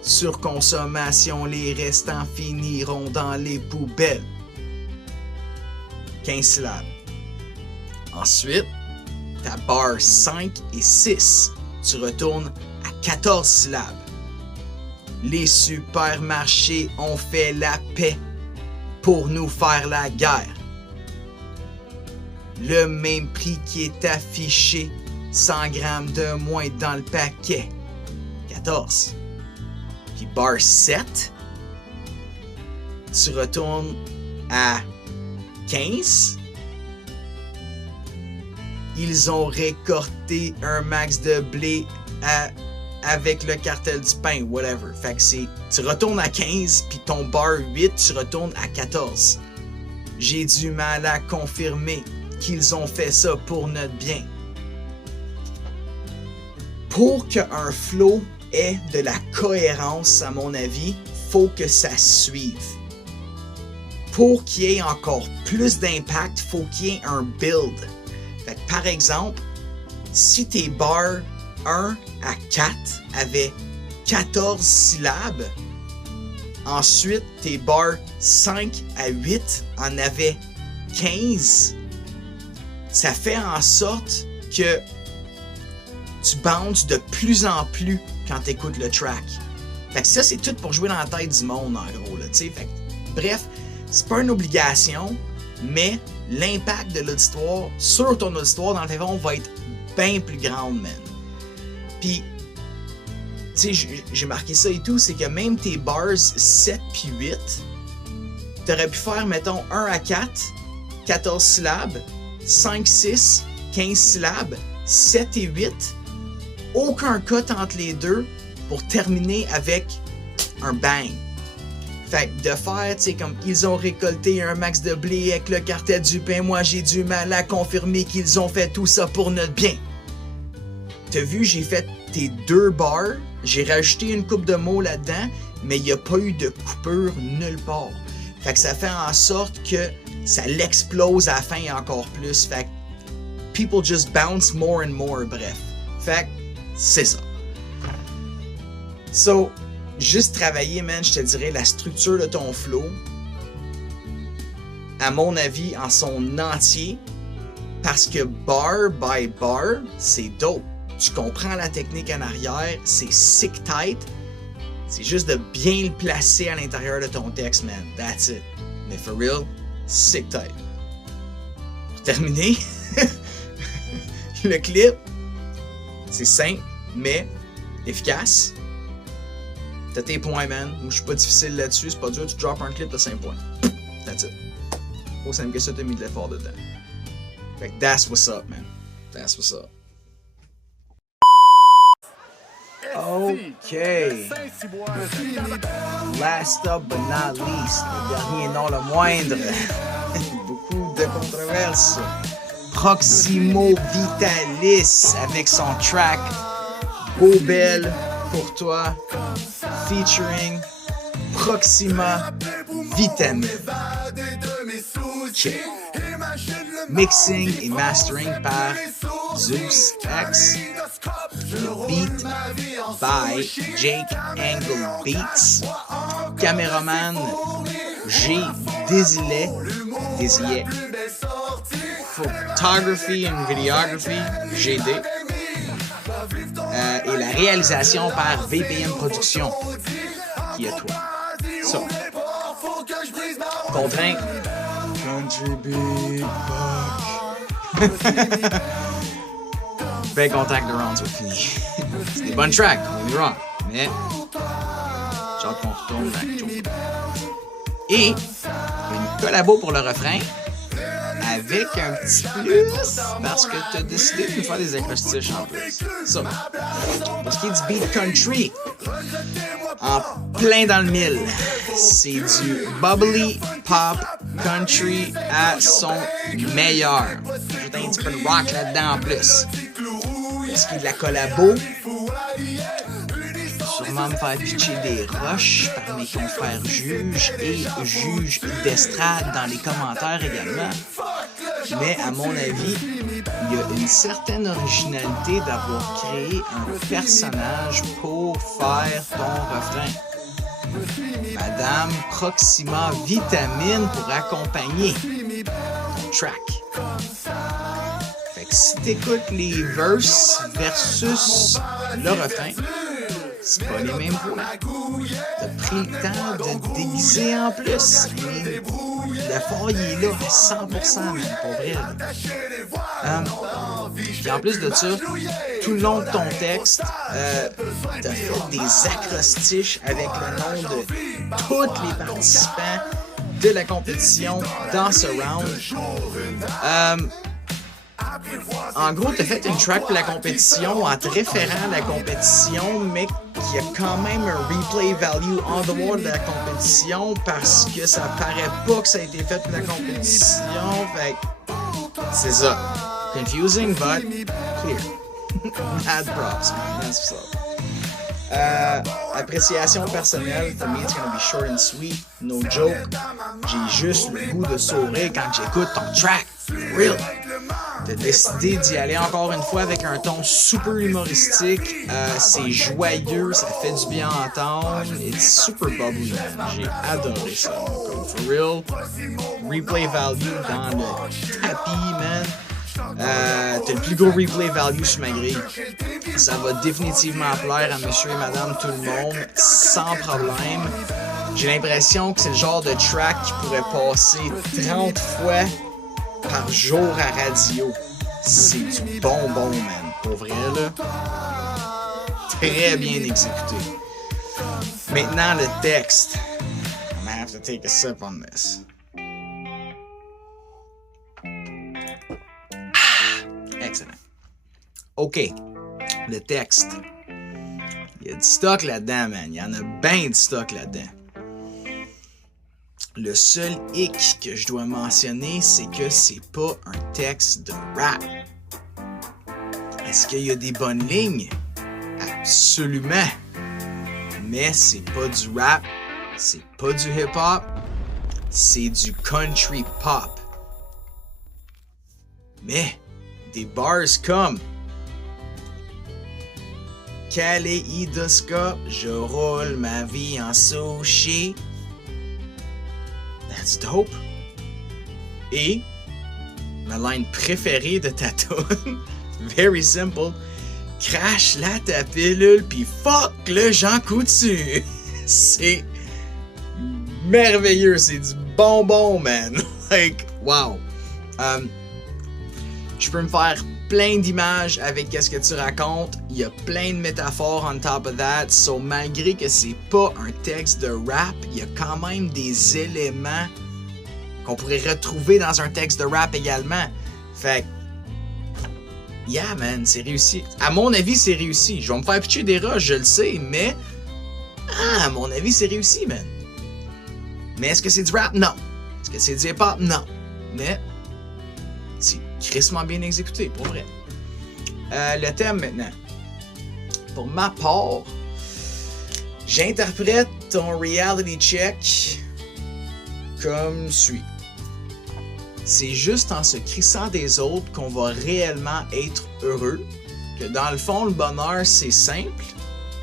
Surconsommation, les restants finiront dans les poubelles. 15 syllabes. Ensuite, ta barre 5 et 6, tu retournes à 14 syllabes. Les supermarchés ont fait la paix pour nous faire la guerre. Le même prix qui est affiché, 100 grammes de moins dans le paquet. 14. Puis bar 7, tu retournes à 15. Ils ont récolté un max de blé avec le cartel du pain, whatever. Fait que tu retournes à 15, puis ton bar 8, tu retournes à 14. J'ai du mal à confirmer qu'ils ont fait ça pour notre bien. Pour qu'un flow ait de la cohérence, à mon avis, faut que ça suive. Pour qu'il y ait encore plus d'impact, faut qu'il y ait un build. Fait que, par exemple, si tes bars 1 à 4 avaient 14 syllabes, ensuite tes bars 5 à 8 en avaient 15, ça fait en sorte que tu bounces de plus en plus quand tu écoutes le track. Fait que ça, c'est tout pour jouer dans la tête du monde, en gros. Là, fait que, bref, c'est pas une obligation, mais l'impact de l'auditoire sur ton auditoire, dans le fond, va être bien plus grand, man. Puis, tu sais, j'ai marqué ça et tout, c'est que même tes bars 7 puis 8, t'aurais pu faire, mettons, 1 à 4, 14 syllabes, 5, 6, 15 syllabes, 7 et 8, aucun cut entre les deux pour terminer avec un bang. Fait que de faire, tu sais, comme ils ont récolté un max de blé avec le cartel du pain, moi j'ai du mal à confirmer qu'ils ont fait tout ça pour notre bien. T'as vu, j'ai fait tes 2 bars, j'ai rajouté une coupe de mots là-dedans, mais il n'y a pas eu de coupure nulle part. Fait que ça fait en sorte que ça l'explose à la fin encore plus. Fait que people just bounce more and more, bref. Fait que c'est ça. So, juste travailler, man, je te dirais, la structure de ton flow, à mon avis, en son entier, parce que bar by bar, c'est dope. Tu comprends la technique en arrière, c'est sick tight. C'est juste de bien le placer à l'intérieur de ton texte, man. That's it. Mais for real, sick tight. Pour terminer, le clip, c'est simple, mais efficace. T'as tes points, man. Moi, je suis pas difficile là-dessus. C'est pas dur. Tu drops un clip de 5 points. That's it. Au simple que ça, t'as mis de l'effort dedans. Fait que that's what's up, man. That's what's up. OK. Last up but not least. Le dernier, non le moindre. Beaucoup controverse. Proximo Vitalis avec son track Beau Belle pour toi, featuring Proxima Vitamine. Okay. Mixing et mastering par Zeus X. Beat by Jake Angle Beats. Caméraman G. Désilet. Photography and Videography, GD. Et la réalisation par VPM Productions, qui est toi. So, contraint. Country Beat Fuck. Ben contact de rounds, c'est fini. C'est des bonnes tracks, don't get me wrong. Mais, j'ai hâte qu'on retourne dans quelque chose. Et, une collabo pour le refrain. Avec un petit plus, parce que tu as décidé de nous faire des acrostiches en plus. Ça, pour ce qui est du beat country, en plein dans le mille, c'est du bubbly pop country à son meilleur. J'ai un petit peu de rock là-dedans en plus. Pour ce qui est de la collabo, sûrement me faire pitcher des rushs par mes confrères juges et juges d'estrade dans les commentaires également. Mais à mon avis, il y a une certaine originalité d'avoir créé un personnage pour faire ton refrain. Madame Proxima Vitamine pour accompagner ton track. Fait que si t'écoutes les verses versus le refrain, c'est pas les mêmes voix. T'as pris le temps de te déguiser en plus. L'effort, il est là à 100%, man, pour vrai. Puis en plus de ça, tout le long de ton texte, t'as fait des acrostiches avec le nom de tous les participants de la compétition dans ce round. En gros, t'as fait une track pour la compétition en te référant à la compétition, mais qui a quand même un replay value on the wall de la compétition parce que ça paraît pas que ça a été fait pour la compétition. Fait que c'est ça. Confusing, but clear. Mad props, man. That's what's up. Appréciation personnelle, to me it's gonna be short and sweet, no joke. J'ai juste le goût de sourire quand j'écoute ton track. Real. T'as décidé d'y aller encore une fois avec un ton super humoristique. C'est joyeux, ça fait du bien à entendre. It's super bubbly, man. J'ai adoré ça. Comme for real. Replay value dans le tapis, man. T'as le plus gros replay value sur ma grille. Ça va définitivement plaire à monsieur et madame tout le monde, sans problème. J'ai l'impression que c'est le genre de track qui pourrait passer 30 fois par jour à radio. C'est du bonbon, man. Pour vrai, là. Très bien exécuté. Maintenant, le texte. I'm gonna have to take a sip on this. Excellent. OK. Le texte. Il y a du stock là-dedans, man. Il y en a bien du stock là-dedans. Le seul hic que je dois mentionner, c'est que c'est pas un texte de rap. Est-ce qu'il y a des bonnes lignes? Absolument. Mais c'est pas du rap, c'est pas du hip-hop, c'est du country pop. Mais des bars comme Kaléidoscope, je roule ma vie en sushi. That's dope. Et ma line préférée de ta tune, very simple, crache là ta pilule pis fuck le Jean Coutu. C'est merveilleux, c'est du bonbon, man. Like, wow. Je peux me faire plein d'images avec qu'est-ce que tu racontes. Il y a plein de métaphores on top of that. So, malgré que c'est pas un texte de rap, il y a quand même des éléments qu'on pourrait retrouver dans un texte de rap également. Fait que, yeah, man, c'est réussi. À mon avis, c'est réussi. Je vais me faire pitcher des rushs, je le sais, mais à mon avis, c'est réussi, man. Mais est-ce que c'est du rap? Non. Est-ce que c'est du hip-hop? Non. Mais crissement bien exécuté, pour vrai. Le thème maintenant. Pour ma part, j'interprète ton reality check comme suit. C'est juste en se crissant des autres qu'on va réellement être heureux. Que dans le fond, le bonheur, c'est simple.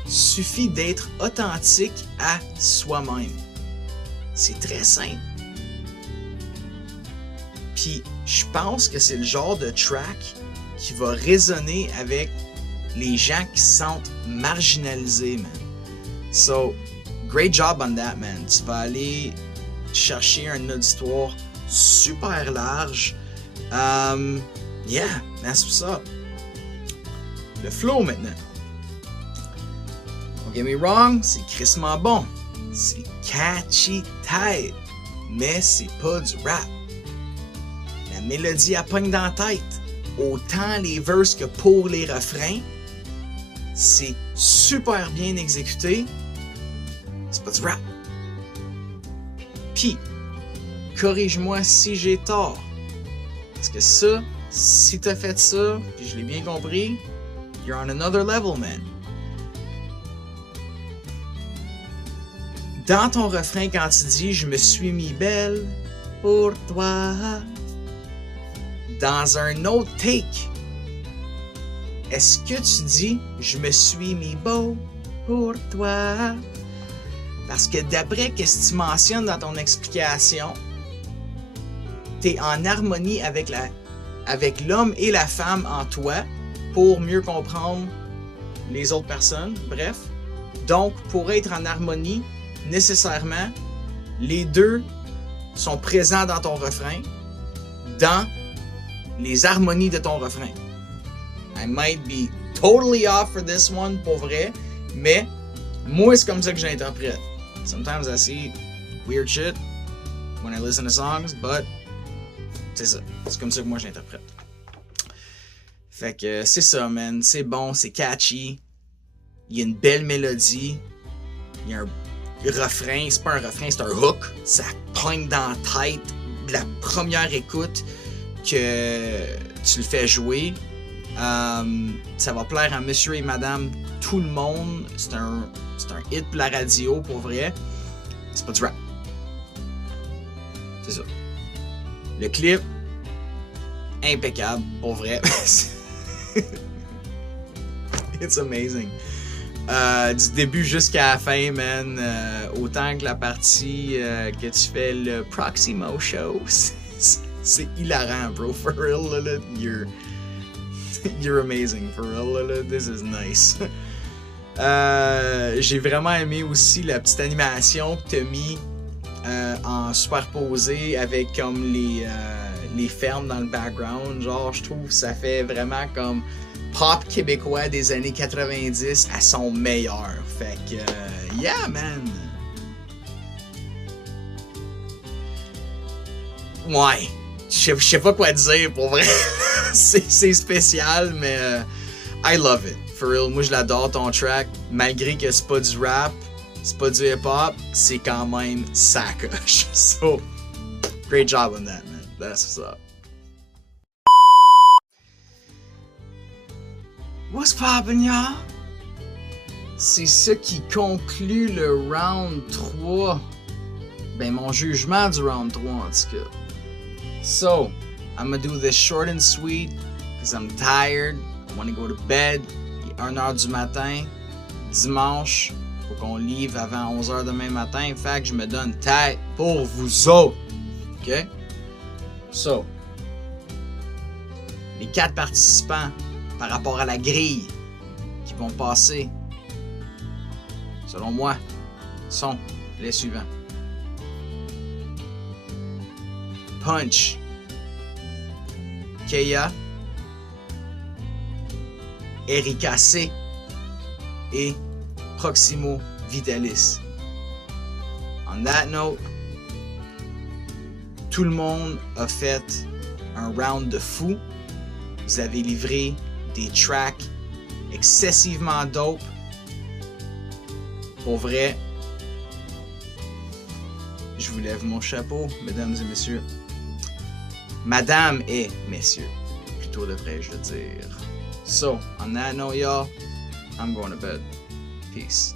Suffit d'être authentique à soi-même. C'est très simple. Puis, je pense que c'est le genre de track qui va résonner avec les gens qui se sentent marginalisés, man. So, great job on that, man. Tu vas aller chercher un auditoire super large. Yeah, that's what's up. Le flow maintenant. Don't get me wrong, c'est crissement bon. C'est catchy tight, mais c'est pas du rap. La mélodie elle pogne dans la tête. Autant les verses que pour les refrains. C'est super bien exécuté. C'est pas du rap. Puis, corrige-moi si j'ai tort. Parce que ça, si t'as fait ça, puis je l'ai bien compris, you're on another level, man. Dans ton refrain, quand tu dis « Je me suis mis belle pour toi », dans un autre take, est-ce que tu dis « Je me suis mis beau pour toi » Parce que d'après ce que tu mentionnes dans ton explication, t'es en harmonie avec l'homme et la femme en toi pour mieux comprendre les autres personnes, bref. Donc, pour être en harmonie, nécessairement, les deux sont présents dans ton refrain, dans les harmonies de ton refrain. I might be totally off for this one, pour vrai, mais moi, c'est comme ça que j'interprète. Sometimes I see weird shit when I listen to songs, but c'est ça. C'est comme ça que moi, j'interprète. Fait que c'est ça, man. C'est bon, c'est catchy. Il y a une belle mélodie. Il y a un refrain. C'est pas un refrain, c'est un hook. Ça pogne dans la tête de la première écoute que tu le fais jouer. Ça va plaire à monsieur et madame tout le monde. C'est un hit pour la radio, pour vrai. C'est pas du rap. C'est ça. Le clip, impeccable, pour vrai. It's amazing. Du début jusqu'à la fin, man. Autant que la partie que tu fais le Proximo Show. C'est hilarant, bro. For real, là, you're amazing. For real, là, this is nice. J'ai vraiment aimé aussi la petite animation que tu as mis en superposé avec comme les fermes dans le background. Genre, je trouve que ça fait vraiment comme pop québécois des années 90 à son meilleur. Fait que, yeah, man! Ouais, je sais pas quoi dire pour vrai. c'est spécial, mais I love it. For real, moi je l'adore ton track. Malgré que c'est pas du rap, c'est pas du hip-hop, c'est quand même sa coche. So, great job on that, man. That's what's up. What's poppin', y'all? C'est ce qui conclut le round 3. Ben, mon jugement du round 3, en tout cas. So, I'm gonna do this short and sweet, because I'm tired. I wanna go to bed. Il est 1h du matin. Dimanche, faut qu'on livre avant 11h demain matin. Fait que je me donne tête pour vous autres. OK? So, les 4 participants par rapport à la grille qui vont passer, selon moi, sont les suivants. Punch, Keia, Erika C et Proximo Vitalis. On that note, tout le monde a fait un round de fou. Vous avez livré des tracks excessivement dope. Pour vrai, je vous lève mon chapeau, mesdames et messieurs. Madame et messieurs. bientôt, devrais-je le dire. So, on that note, y'all, I'm going to bed. Peace.